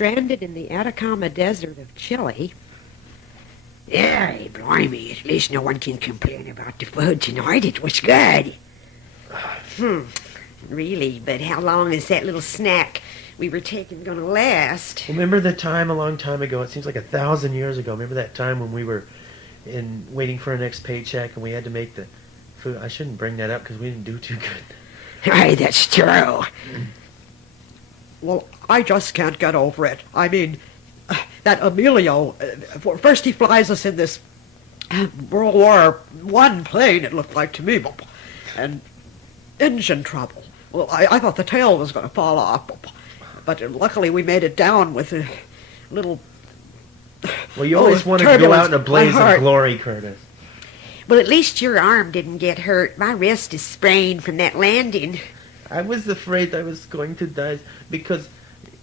stranded in the Atacama Desert of Chile. Yeah, blimey, at least no one can complain about the food tonight. It was good. Really, but how long is that little snack we were taking going to last? Remember the time a long time ago? It seems like 1,000 years ago. Remember that time when we were waiting for our next paycheck and we had to make the food? I shouldn't bring that up because we didn't do too good. Aye, that's true. Well, I just can't get over it. I mean, that Emilio, first he flies us in this World War I plane, it looked like to me, and engine trouble. Well, I thought the tail was going to fall off, but luckily we made it down with a little... Well, you always want to go out in a blaze of glory, Curtis. Well, at least your arm didn't get hurt. My wrist is sprained from that landing. I was afraid I was going to die because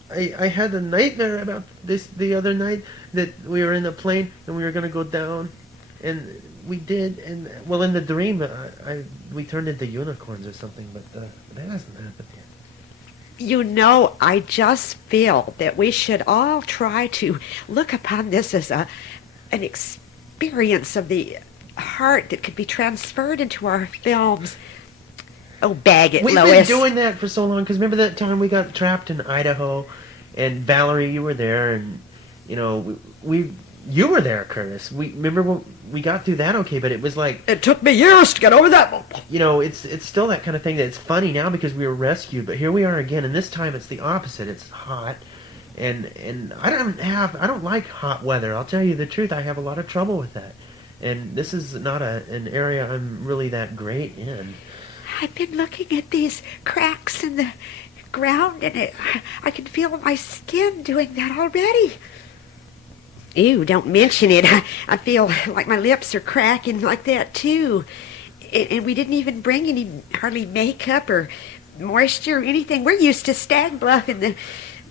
I had a nightmare about this the other night, that we were in a plane and we were going to go down, and we did. And well, in the dream, we turned into unicorns or something, but that hasn't happened yet. You know, I just feel that we should all try to look upon this as an experience of the heart that could be transferred into our films. Oh, bag it, We've Lois. been doing that for so long, because remember that time we got trapped in Idaho, and Valerie, you were there, and, you know, you were there, Curtis. Remember when we got through that okay, but it was like... It took me years to get over that. You know, it's still that kind of thing that it's funny now because we were rescued, but here we are again, and this time it's the opposite. It's hot, and I don't like hot weather. I'll tell you the truth, I have a lot of trouble with that. And this is not an area I'm really that great in. I've been looking at these cracks in the ground, and I can feel my skin doing that already. Ew, don't mention it. I feel like my lips are cracking like that, too. And we didn't even bring any hardly makeup or moisture or anything. We're used to Stag Bluff and the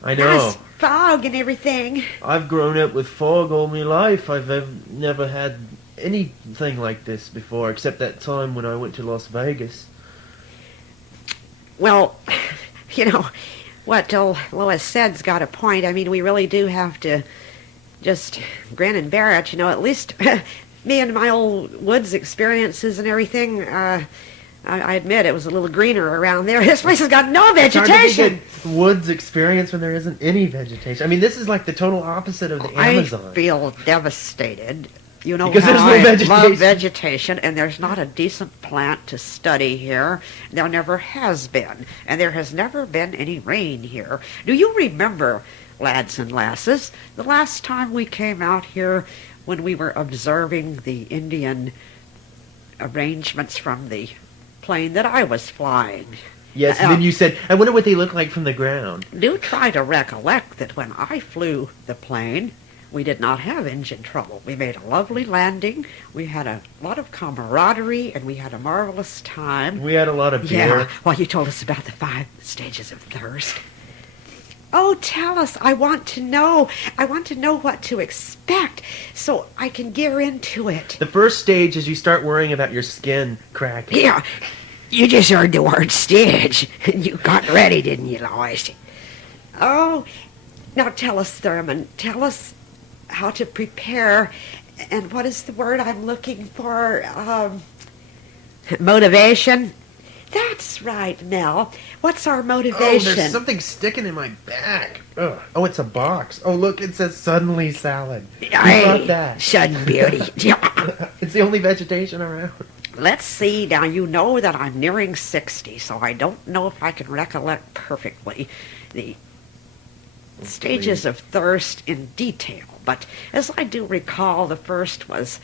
nice fog and everything. I've grown up with fog all my life. I've never had anything like this before, except that time when I went to Las Vegas. Well, you know, what Lois said's got a point. I mean, we really do have to just grin and bear it. You know, at least me and my old woods experiences and everything, I admit it was a little greener around there. This place has got no vegetation. It's hard to get woods experience when there isn't any vegetation. I mean, this is like the total opposite of the Amazon. I feel devastated. You know, because there's no vegetation. I love vegetation, and there's not a decent plant to study here. There never has been, and there has never been any rain here. Do you remember, lads and lasses, the last time we came out here when we were observing the Indian arrangements from the plane that I was flying? Yes, and then you said, I wonder what they look like from the ground. Do try to recollect that when I flew the plane, we did not have engine trouble. We made a lovely landing. We had a lot of camaraderie, and we had a marvelous time. We had a lot of beer. Yeah, well, you told us about the 5 stages of thirst. Oh, tell us. I want to know. I want to know what to expect so I can gear into it. The first stage is you start worrying about your skin cracking. Yeah, you just heard the word stage. You got ready, didn't you, Lois? Oh, now tell us, Thurman. Tell us how to prepare, and what is the word I'm looking for? Motivation? That's right, Mel. What's our Oh, motivation? there's something sticking in my back. Ugh. Oh, it's a box. Oh, look, it says Suddenly Salad. Who thought that? Sudden beauty. It's the only vegetation around. Let's see. Now, you know that I'm nearing 60, so I don't know if I can recollect perfectly the stages of thirst in detail. But as I do recall, the first was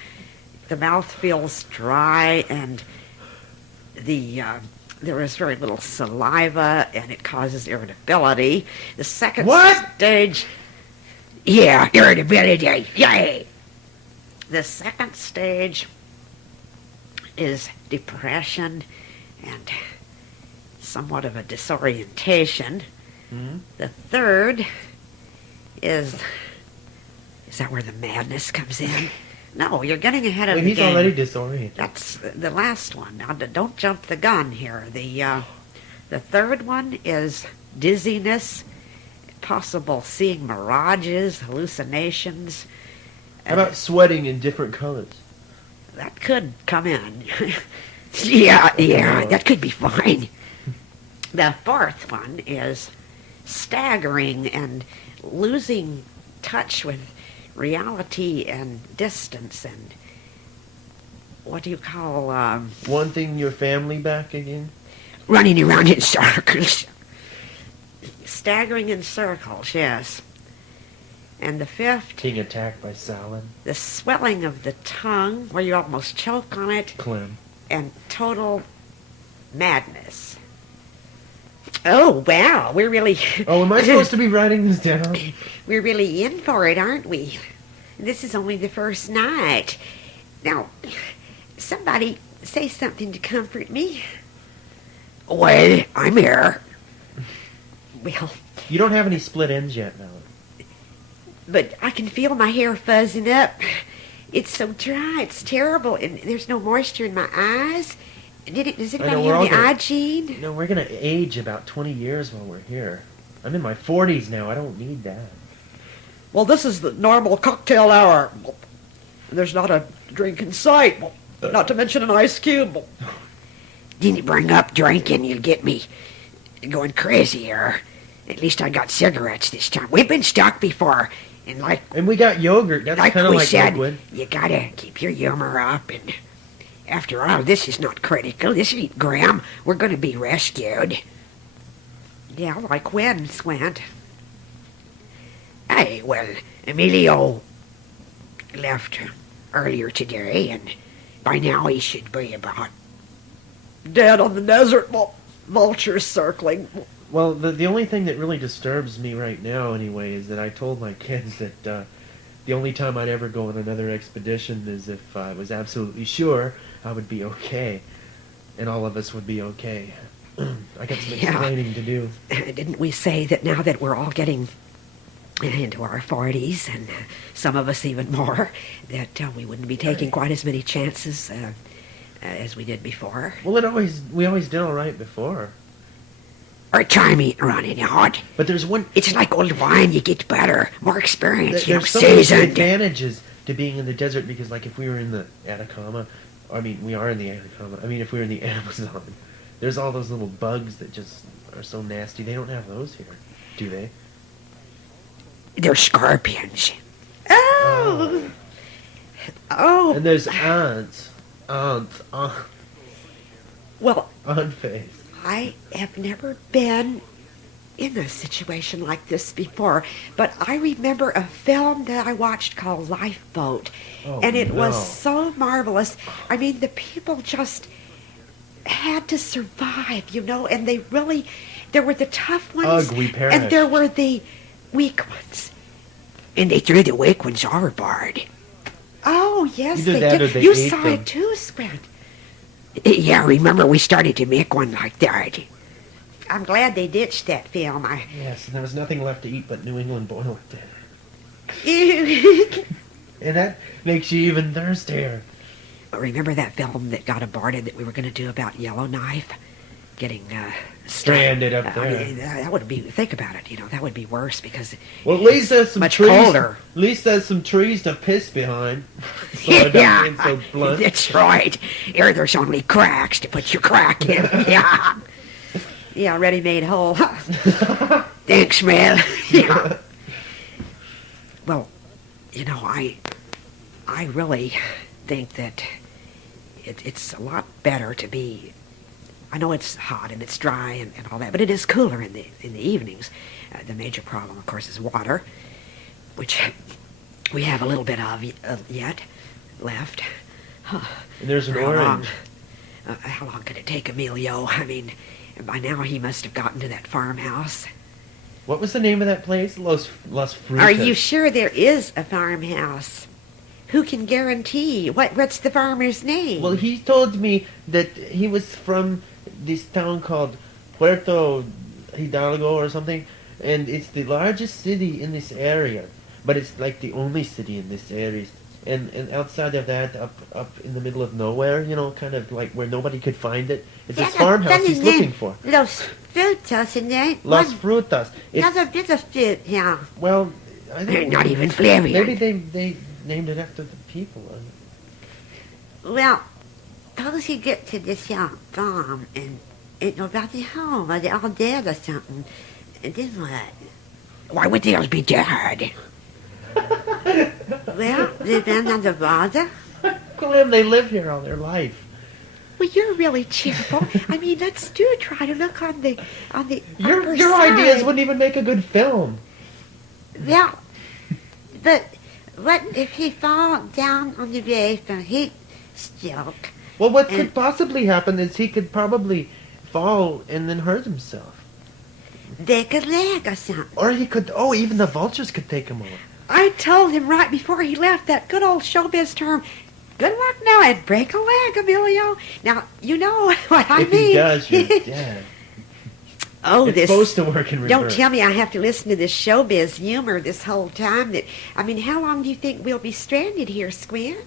the mouth feels dry and there is very little saliva and it causes irritability. The second stage... Yeah, irritability. Yay! The second stage is depression and somewhat of a disorientation. Mm-hmm. The third is that where the madness comes in? No, you're getting ahead of the he's game. already disoriented. That's the last one. Now, don't jump the gun here. The third one is dizziness, possible seeing mirages, hallucinations. How about sweating in different colors? That could come in. Yeah, that could be fine. The fourth one is staggering and losing touch with reality and distance and what do you call Wanting your family back again? Running around in circles. staggering in circles, yes. And the fifth, Being attacked by salad? the swelling of the tongue where you almost choke on it, Clem. and total madness. Oh, wow, we're really Oh, am I supposed to be writing this down? we're really in for it, aren't we? This is only the first night. Now, somebody say something to comfort me. Well, I'm here. Well, You don't have any split ends yet, Valerie. but I can feel my hair fuzzing up. It's so dry, it's terrible, and there's no moisture in my eyes. Does I know, anybody we're all have the gonna- eye gene? No, we're gonna age about 20 years while we're here. I'm in my 40s now. I don't need that. Well, this is the normal cocktail hour. There's not a drink in sight, not to mention an ice cube. Didn't bring up drinking, you'll get me going crazy here. At least I got cigarettes this time. We've been stuck before, and like And we got yogurt. That's like kind of we like said, liquid. you gotta keep your humor up. And after all, this is not critical. This ain't Graham. We're gonna be rescued. Yeah, like when, Squint? Hey, well, Emilio left earlier today, and by now he should be about. Dead on the desert, vultures circling. Well, the only thing that really disturbs me right now, anyway, is that I told my kids that the only time I'd ever go on another expedition is if I was absolutely sure I would be okay, and all of us would be okay. I got some Yeah. explaining to do. Didn't we say that now that we're all getting into our 40s, and some of us even more, that we wouldn't be taking quite as many chances as we did before? Well, we always did all right before. Our time ain't running out. But there's one. It's like old wine. You get better, more experience, There's so many seasoned. advantages to being in the desert because, like, if we were in the Atacama, I mean, we are in the Atacama. I mean, if we were in the Amazon, there's all those little bugs that just are so nasty. They don't have those here, do they? They're scorpions. Oh! Oh! And there's ants, Well, ant face. I have never been in a situation like this before, but I remember a film that I watched called Lifeboat, Oh, and it was no. so marvelous. I mean, the people just had to survive, and they really, there were the tough ones, Ugh, we perished. and there were the weak ones. And they threw the weak ones overboard. Oh, yes, Either they that did. or they You ate saw them. it too, Squint. Yeah, remember we started to make one like that. I'm glad they ditched that film. Yes, and there was nothing left to eat but New England boiled dinner. And that makes you even thirstier. Remember that film that got aborted that we were going to do about Yellowknife? Getting Stranded up I there. mean, that would be, think about it, that would be worse because Well, at least there's some much trees. colder. At least there's some trees to piss behind. So I don't get so blunt. That's right. Here there's only cracks to put your crack in. Yeah. Yeah, ready-made hole. Thanks, man. Yeah. Well, I really think that it's a lot better to be. I know it's hot and it's dry and all that, but it is cooler in the evenings. The major problem, of course, is water, which we have a little bit of yet left. And there's an For how long? orange. How long could it take Emilio? I mean, by now he must have gotten to that farmhouse. What was the name of that place? Los Frutas. Are you sure there is a farmhouse? Who can guarantee? What's the farmer's name? Well, he told me that he was from this town called Puerto Hidalgo or something, and it's the largest city in this area, but it's like the only city in this area. and outside of that, up in the middle of nowhere, kind of like where nobody could find it, is this farmhouse he's looking for. Los frutos in there. Las Frutas. Another bit of fruit, yeah. Well, I They're don't not even Flavian. Maybe they named it after the people. Well, suppose you get to this young farm and ain't nobody home, or they're all dead or something. And then what? Why would they all be dead? Well, they've been underwater. Glenn, they live here all their life. Well, you're really cheerful. I mean, let's do try to look on the upper Your side. ideas wouldn't even make a good film. Well, but what if he fall down on the reef and heat stroke? Well, what And- could possibly happen is he could probably fall and then hurt himself. Break a leg or something. Or he could, even the vultures could take him over. I told him right before he left that good old showbiz term, good luck now and break a leg, Emilio. Now, you know what I If mean. he does, you're dead. Oh, It's this. supposed to work in reverse. Don't tell me I have to listen to this showbiz humor this whole time. How long do you think we'll be stranded here, Squint?